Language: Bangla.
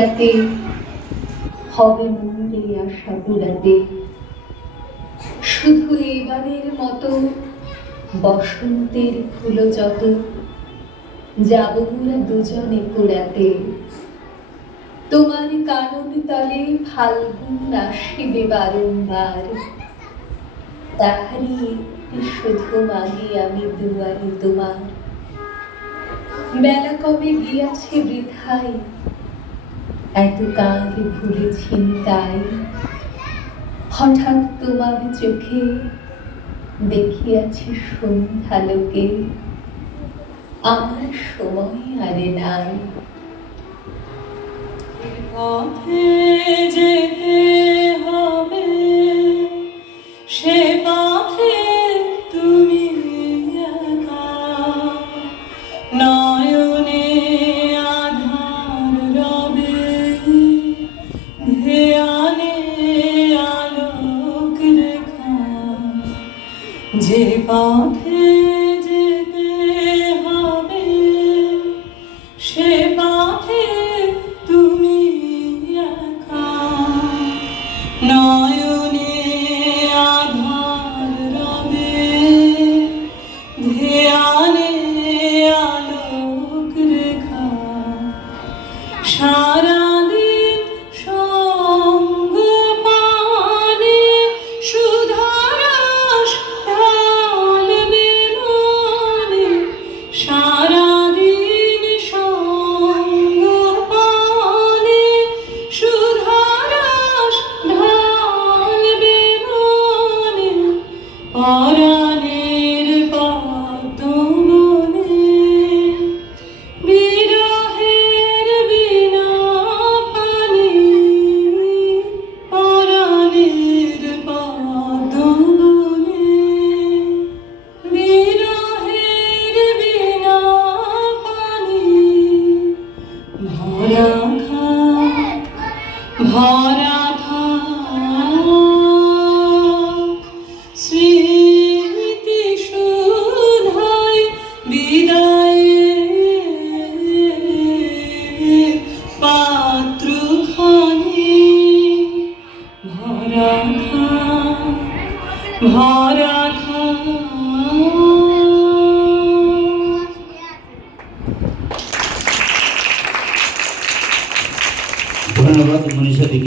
রাতে হবে মনে আশা পুরাতে, শুধু এবারের মতো বসন্তের ফুল যত যাব মোরা দুজনে কুড়াতে। তোমার কানন তলে ফাল্গুন আসিবে বারংবার, তাহারই শুধু মাগি আমি দুয়ারে তোমার। বেলা কবে গিয়াছে বৃথায়, এত কাল ভুলেছি তাই। হঠাৎ তোমার চোখে দেখিয়াছি সন্ধ্যালোকে, আমার সময় আরে নাই। পথে যেতে হবে, সে পথে তুমি একা। নয়নে আধার রবে, ধ্যানে আলোক রেখা। যে পথে যেতে হবে, সে পথে তুমি একা। নয়নে আধার রবে, ধ্যানে আলোক রেখা। সারাদিন সঙ্গ পানে সুধারস ঢালবে মনে। সারাদিন সঙ্গ পানে সুধারস ঢালবে মনে। পরাণের পদ্ম বনে বিরহের বীণা পানি। পরাণের পদ্ম বনে বিরহের বীণা পানি। ভরা খাট ভরা স্মৃতি সুধায় বিদায়ের পাত্রখানি। ভরা